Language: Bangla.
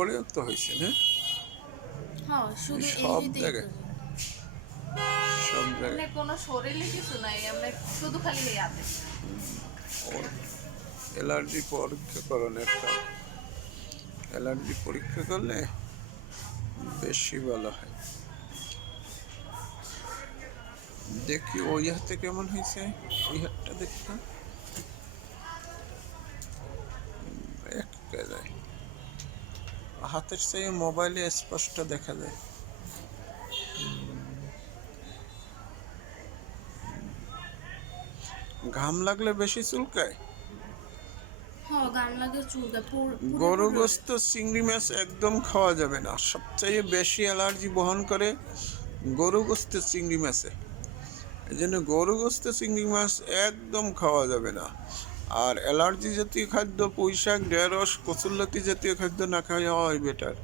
তারপরেও তো হয়েছে না? হ্যাঁ, শুধু সব এইটাই জায়গায়, সব এমনি জায়গায়। কোনো শরীরে কিছু নাই, এমনি শুধু খালি এই হাতে। ওর অ্যালার্জি পরীক্ষা করুন একটা, অ্যালার্জি পরীক্ষা করলে বেশি ভালো হয়। দেখি ওই হাতে কেমন হয়েছে, ওই হাতটা দেখো। একেবারে হাতের চেয়ে মোবাইলে স্পষ্ট দেখা যায়। ঘাম লাগলে বেশি চুলকায়। হ্যাঁ, গান লাগে চুলকায়, পুরে গরু পুরে। গোস্ত চিংড়ি মাছ একদম খাওয়া যাবে না, সবচেয়ে বেশি অ্যালার্জি বহন করে গরু গোস্ত চিংড়ি মাছে। এই জন্য গরু গোস্ত চিংড়ি মাছ একদম খাওয়া যাবে না। আর অ্যালার্জি জাতীয় খাদ্য পুঁই শাক, ঢেঁড়স, কচুরলতি জাতীয় খাদ্য না খাওয়াই বেটার।